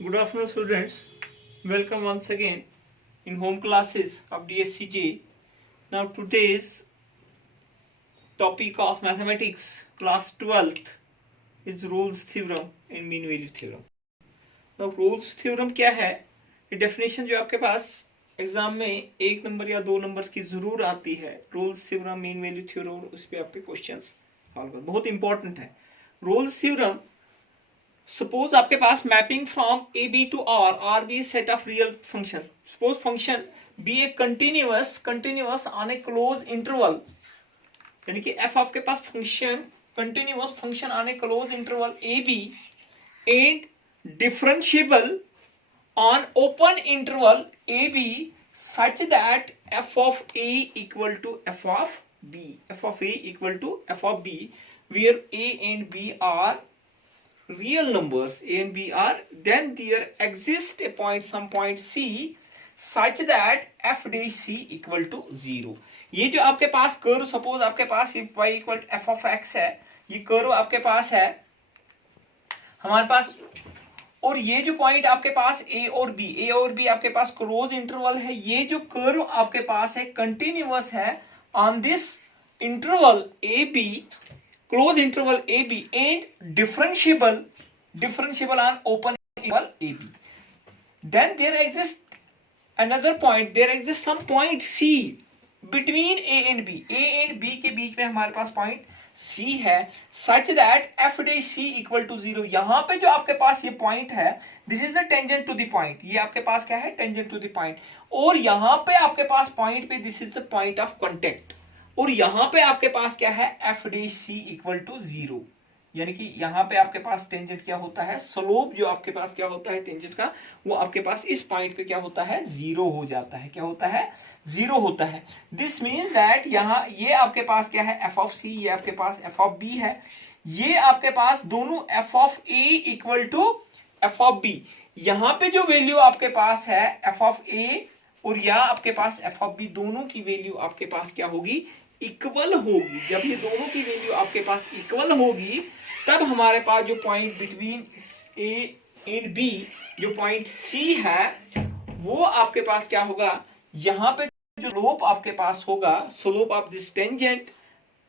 Good afternoon, students. Welcome once again in home classes of DSCG. Now, today's topic of mathematics, class 12th, is Rolle's theorem and mean value theorem. Now, Rolle's theorem क्या है? ये definition जो आपके पास exam में 1 number या 2 number की जरूर आती है. Rolle's theorem, mean value theorem, उस पर आपके क्वेश्चंस सॉल्व कर, बहुत इंपॉर्टेंट है. Rolle's theorem, सपोज आपके पास mapping from a b to R b set of real function. Suppose function be a continuous on a close interval, यानी कि एफ आपके पास function continuous function on a close interval a b and differentiable on open interval a b such that f of A equal to F of b where a and b are real numbers, a and b are, then there exists a point, some point c such that f dash c equal to 0. ये जो आपके पास curve, suppose आपके पास if y equal to f of x है, ये curve आपके पास है हमारे पास, और ये जो पॉइंट आपके पास a और b आपके पास क्लोज इंटरवल है. ये जो कर्व आपके पास है कंटिन्यूअस है on this interval a b, close interval AB and differentiable on open interval AB. Then there exists another point, there exists some point C between A and B. A and B के बीच में हमारे पास point C है, such that f dash C equal to 0. यहाँ पे जो आपके पास ये point है, this is the tangent to the point. ये आपके पास क्या है? Tangent to the point. और यहाँ पे आपके पास point पे this is the point of contact. और यहां पे आपके पास क्या है? F dash C equal to 0, यानी कि यहां पे आपके पास टेंजेंट क्या होता है? स्लोप जो आपके पास क्या होता है टेंजेंट का, वो आपके पास इस पॉइंट पे क्या होता है? 0 हो जाता है. क्या होता है? 0 होता है. दिस मींस दैट यहां ये आपके पास क्या है? एफ ऑफ सी, ये आपके पास एफ ऑफ बी है. ये आपके पास दोनों F of A equal to F of B. यहां पे जो वैल्यू आपके पास है एफ ऑफ ए और या आपके पास एफ ऑफ बी, दोनों की वैल्यू आपके पास क्या होगी? इक्वल होगी. जब ये दोनों की वैल्यू आपके पास इक्वल होगी, तब हमारे पास जो point between A and B, जो पॉइंट सी है, वो आपके पास क्या होगा? यहां पे जो स्लोप आपके पास होगा, slope of this tangent,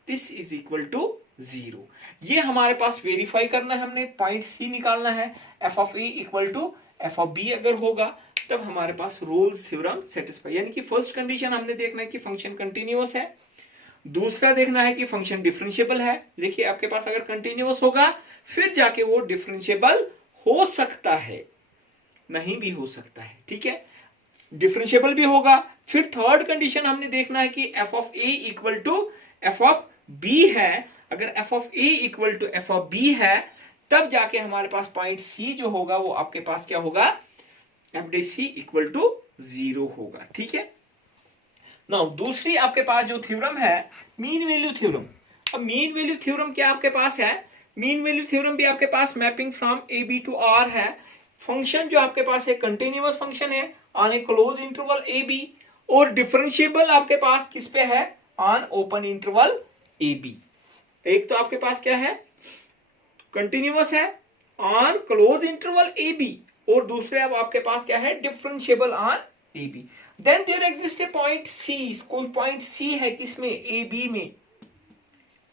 this is equal to 0. ये हमारे पास वेरीफाई करना है, हमने पॉइंट सी निकालना है. F of A equal to F of B अगर होगा, तब हमारे पास रोल्स थ्योरम सेटिस्फाई. यानी कि फर्स्ट कंडीशन हमने देखना है कि फंक्शन कंटिन्यूअस है. दूसरा देखना है कि फंक्शन डिफरेंशिएबल है. देखिए आपके पास अगर कंटिन्यूअस होगा, फिर जाके वो डिफरेंशिएबल हो सकता है, नहीं भी हो सकता है. ठीक है, डिफरेंशिएबल भी होगा. फिर थर्ड कंडीशन हमने देखना है कि F of A equal to F of B है. अगर F of A equal to F of B है, तब जाके हमारे पास पॉइंट सी जो होगा वो आपके पास क्या होगा? F dash C equal to 0 होगा. ठीक है. नाउ दूसरी आपके पास जो थ्योरम है, मीन वैल्यू थ्योरम. अब मीन वैल्यू थ्योरम क्या आपके पास है? मीन वैल्यू थ्योरम भी आपके पास mapping from a b to R है. फंक्शन जो आपके पास है कंटिन्यूअस फंक्शन है on a close interval a b, और डिफरेंशिएबल आपके पास किस पे है? On open interval a b. एक तो आपके पास क्या है? कंटिन्यूअस है on close interval a b, और दूसरे अब आपके पास क्या है? Differentiable on A B. Then there exists a point C. कोई पॉइंट C है किसमें? ए बी में.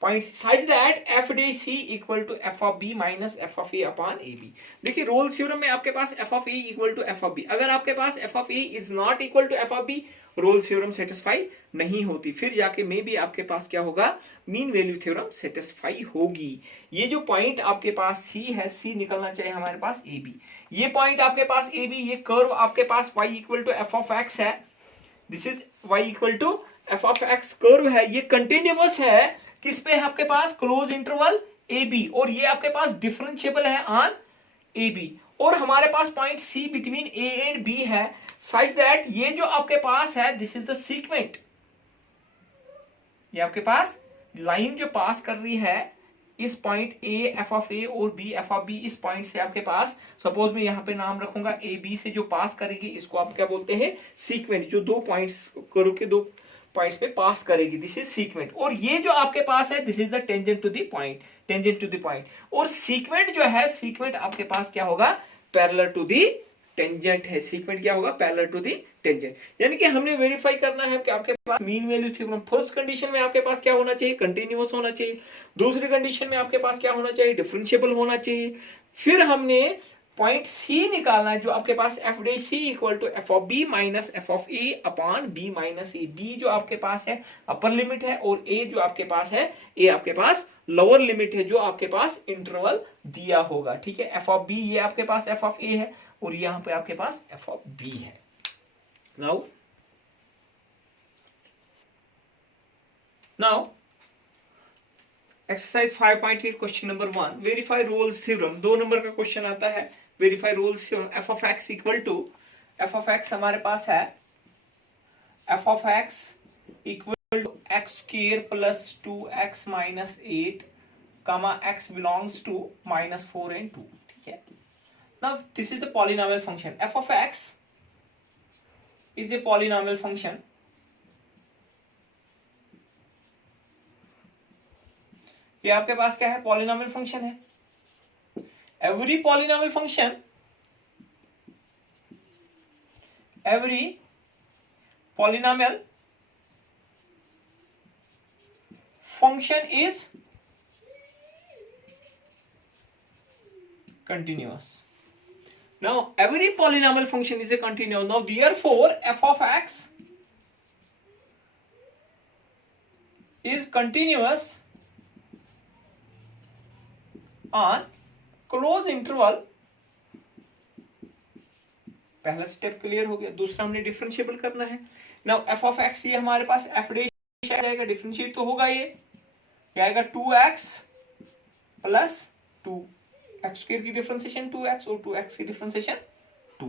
Point such that f dash C equal to f of b minus f of a upon a b. देखिए Rolle's theorem में आपके पास f of a equal to f of b. अगर आपके पास f of a is not equal to f of b, Rolle's theorem satisfy नहीं होती. फिर जाके मे भी आपके पास क्या होगा? मीन वैल्यू थ्योरम सेटिस्फाई होगी. ये जो पॉइंट आपके पास C है, C निकलना चाहिए हमारे पास ए बी. ये पॉइंट आपके पास ए बी, ये कर्व आपके पास y equal to F of x है. This is y equal to F of x curve है. ये कंटिन्यूअस है किस पे? आपके पास क्लोज इंटरवल ए बी, और ये आपके पास डिफरेंशिएबल है ऑन ए बी. और हमारे पास point c between A and b है, सच दैट ये जो आपके पास है, दिस इज द सीक्वेंट. ये आपके पास लाइन जो पास कर रही है इस पॉइंट ए एफ ऑफ ए और बी एफ ऑफ बी, इस पॉइंट से आपके पास, सपोज मैं यहाँ पे नाम रखूंगा ए बी से जो पास करेगी, इसको आप क्या बोलते हैं? सीक्वेंट. जो दो पॉइंट्स करो के दो पॉइंट्स पे पास करेगी, दिस इज सीक्वेंट. और ये जो आपके पास है, this is the tangent to the point, tangent to the point. और सीक्वेंट जो है, सीक्वेंट आपके पास क्या होगा? पैरेलल टू दी टेंजेंट है। सीक्वेंट क्या होगा? Parallel to the tangent. यानी कि हमने वेरीफाई करना है कि आपके पास mean value theorem, first condition में आपके पास क्या होना चाहिए? कंटिन्यूअस होना चाहिए। दूसरी कंडीशन में आपके पास क्या होना चाहिए? डिफरेंशिएबल होना चाहिए। फिर हमने पॉइंट सी निकालना है, जो आपके पास f dash C equal to F of b minus f of a upon b minus a. B जो आपके पास है अपर लिमिट है, और ए जो आपके पास है, ए आपके पास लोअर लिमिट है, जो आपके पास इंटरवल दिया होगा। ठीक है, एफ ऑफ बी ये आपके पास एफ ऑफ ए है, और यहां पे आपके पास एफ ऑफ बी है। Now exercise 5.8 question number 1, verify Rolle's theorem. 2 नंबर का क्वेश्चन आता है, verify Rolle's theorem. F of X equal to, F of X हमारे पास है, F of X equal to X square plus 2x minus 8 comma x belongs to -4 and 2। ठीक है, now this is the polynomial function. F of X is a polynomial function. ये आपके पास क्या है? पॉलिनोमियल फंक्शन है। Every polynomial function, every polynomial function is continuous. Now every polynomial function is a continuous. Now therefore f of x is continuous on close interval। पहला step clear हो गया। दूसरा हमने डिफरेंशिएबल करना है। नाउ एफ ऑफ एक्स ये हमारे पास F dash आएगा, डिफरेंशिएट तो होगा, ये आएगा 2x प्लस 2, एक्स स्क्वायर की डिफरेंशिएशन 2x और 2x की differentiation 2।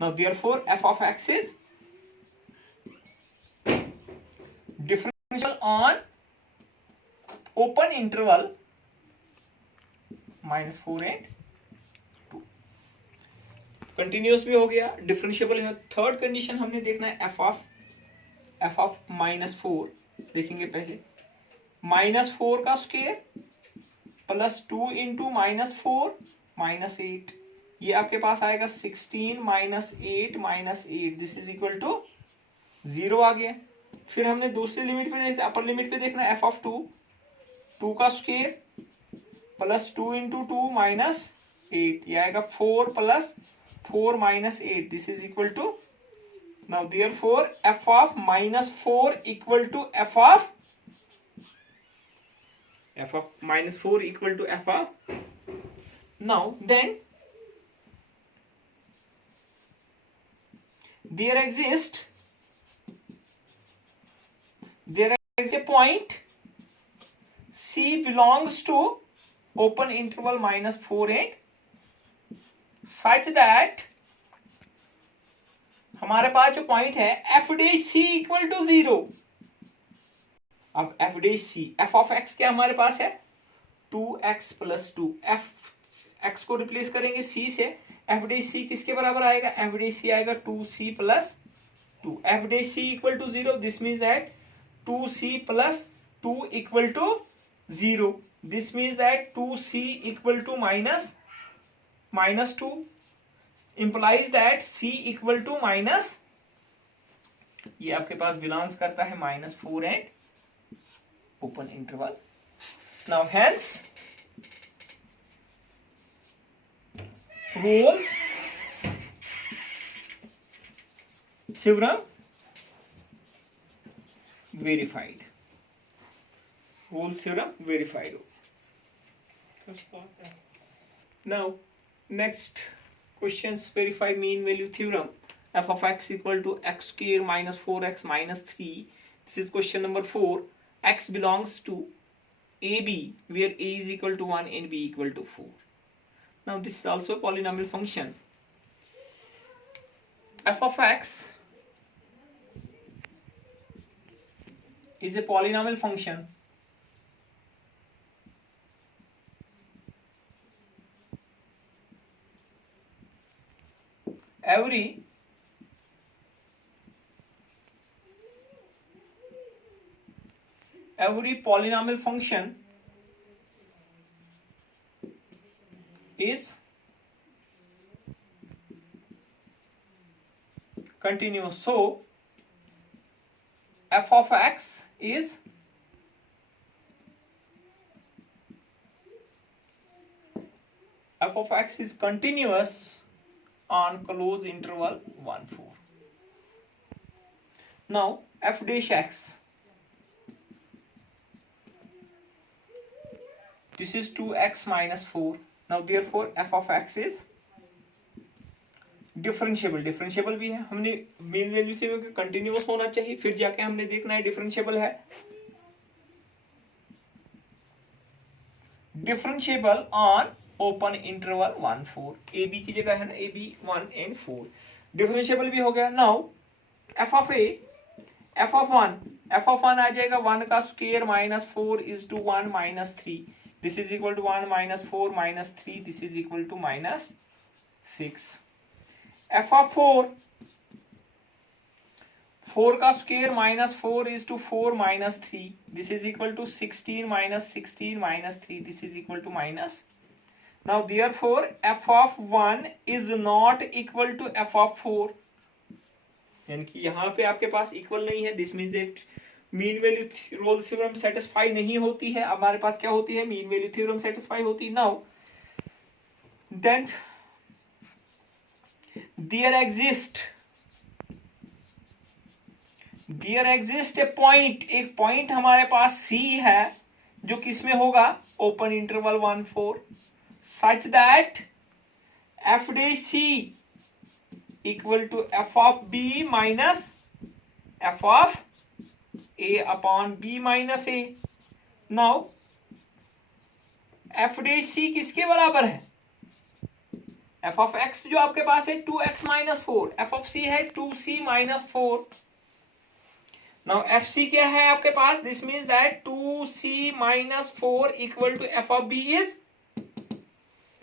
Now therefore F of X is differential on open interval -4 and 2। Continuous भी हो गया, डिफरेंशिएबल है। थर्ड कंडीशन हमने देखना है एफ ऑफ -4। देखेंगे पहले, -4 का स्क्वायर प्लस 2 इंटू -4 -8, ये आपके पास आएगा 16 -8 -8, दिस इज इक्वल टू 0 आ गया। फिर हमने दूसरी लिमिट पे देखना, अपर लिमिट पे देखना एफ ऑफ 2 का स्क्वायर प्लस 2 इंटू 2 -8, ये आएगा 4 plus 4 -8, this is equal to, now therefore F of -4 equal to F of -4 equal to f of, now then there exists a point C belongs to open interval -4 and such that हमारे पास जो point है f dash C equal to 0। अब F dash C, F of X क्या हमारे पास है? 2x plus 2, F X को रिप्लेस करेंगे c से, एफ डे सी किसके बराबर आएगा? एफ डे सी आएगा 2c plus 2, F dash C equal to 0, this means that 2c plus 2 equal to 0, this means that 2c equal to -2 implies that c equal to minus, ये आपके पास belongs करता है -4 and open interval। Now hence Rolle's theorem verified, Rolle's theorem verified। Now next questions, verify mean value theorem। f of x equal to x square minus 4x minus 3, this is question number 4। x belongs to AB where A is equal to 1 and B equal to 4। Now this is also a polynomial function। f of x is a polynomial function every polynomial function is continuous. So f of x is continuous on closed interval 1 4. Now f dash x, this is 2x minus 4. Now therefore f of x is differentiable भी है. हमने main value से continuous होना चाहिए, फिर जाके हमने देखना है डिफरेंशिएबल है. Differentiable on open interval 1 4. A B की जगह है ना, ए बी 1 एंड 4. डिफरेंशिएबल भी हो गया. Now F of A, F of 1 आ जाएगा 1 का square minus 4 is two 1 minus 3. This is equal to 1 minus 4 minus 3. This is equal to minus 6. f of 4 का square minus 4 is two 4 minus 3. This is equal to 16 minus 16 minus 3. This is equal to minus. Now therefore f of 1 is not equal to f of 4. यानी कि यहाँ पे आपके पास equal नहीं है. This means that mean value Rolle's theorem satisfy नहीं होती है. हमारे पास क्या होती है, मीन वैल्यू थ्योरम सेटिस्फाई होती है. Now then there exist a point, एक पॉइंट हमारे पास C है जो किसमें होगा, open interval 1 4, such that f dash C equal to f of B minus f of A upon B minus A. now f dash C किसके बराबर है, f of x जो आपके पास है 2x minus 4, f of c है 2c minus 4. Now fc क्या है आपके पास, this means that 2c minus 4 equal to f of b is,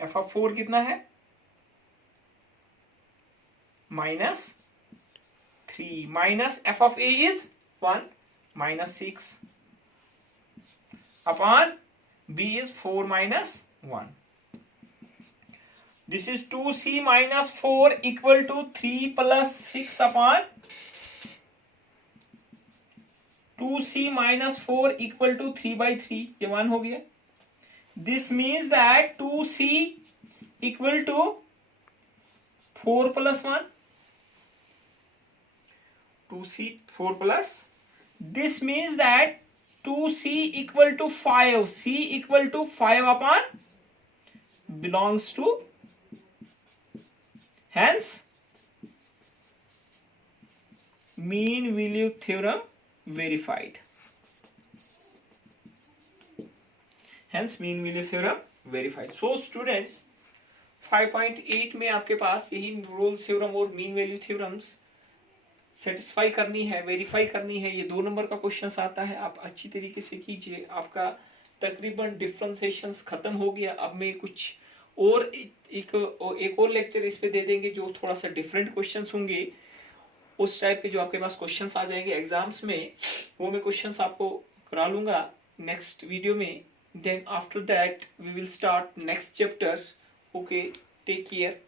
f of 4 कितना है, minus 3 minus f of a is 1 minus 6 upon b is 4 minus 1. This is 2c minus 4 equal to 3 plus 6 upon 2c minus 4 equal to 3 by 3. ये 1 हो गया. This means that 2c equal to 4 plus 1. 2c 4 plus. This means that 2c equal to 5. c equal to 5 upon belongs to, hence mean value theorem verified. Hence mean value theorem verified. So students 5.8 में आपके पास यही Rolle's theorem और mean value theorems satisfy करनी है, verify करनी है. ये 2 नंबर का क्वेश्चन आता है, आप अच्छी तरीके से कीजिए. आपका तकरीबन डिफरेंशिएशंस खत्म हो गया. अब मैं कुछ और एक और लेक्चर इस पे दे देंगे जो थोड़ा सा डिफरेंट क्वेश्चंस होंगे, उस टाइप के जो आपके पास क्वेश्चंस आ जाएंगे एग्जाम्स में, वो मैं क्वेश्चंस आपको करा लूंगा नेक्स्ट वीडियो में. Then after that we will start next chapter. Okay, take care.